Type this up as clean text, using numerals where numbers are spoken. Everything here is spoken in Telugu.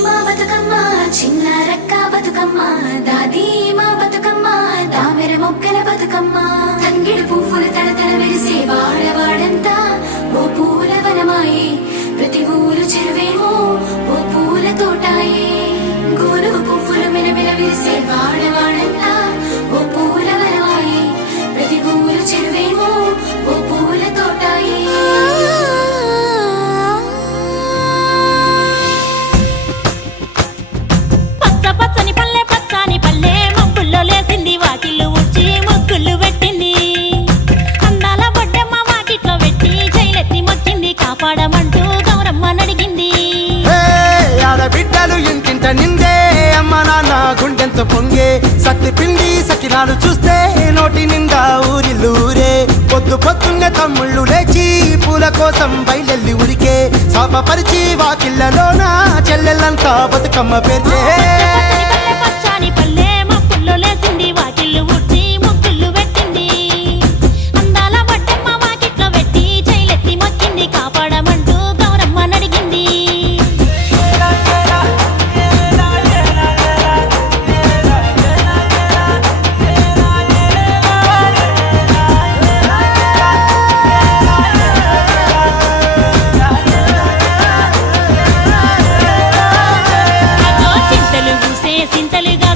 మా బతుకమ్మ చిన్న రక్క బతుకమ్మ దాది మా బతుకమ్మ దామెర మొగ్గల బతుకమ్మ తంగిడు పువ్వులు తడతడ మెరిసే వాడవాడంతా ఓ పూల వనమాయే ప్రతి ఊరు చెరువేమో ఓ పూల తోటాయే గోరు పువ్వులు మెలమెల విరిసే వాడవాడంతా ఓ పూల వనమాయే ప్రతి ఊరు చెరువేమో ఓ పూల తోటాయే పచ్చని పల్లె పచ్చని పల్లె మబ్బుల్లో లేసింది వాకిళ్ళు ఊడ్చి ముగ్గులు పెట్టింది అందాల బొడ్డమ్మ వాకిట్లో పెట్టి జైలెత్తి మొక్కింది కాపాడమంటూ గౌరమ్మ నడిగింది ఆడబిడ్డలు ఇంటింట నిందే అమ్మ నాన్న గుండెంతో పొంగే సత్తి పిండి సకినాలు చూస్తే నోటి నిండా ఊరిల్లూరే పొద్దు పొద్దున్నే తమ్ముళ్ళు లేచి పూల కోసం బయలెల్లి ఉరికే శాపపరిచి వాకిళ్ళలోన చెల్లెళ్ళంతా బతుకమ్మ పేర్చే పచ్చని పల్లె మబ్బుల్లో లేసింది వాకిళ్ళు ఊడ్చి ముగ్గులు పెట్టింది అందాల బొడ్డమ్మ వాకిట్లో పెట్టి జైలెత్తి మొక్కింది కాపాడమంటూ గౌరమ్మ నడిగింది చింతలు పూసే చింతలుగా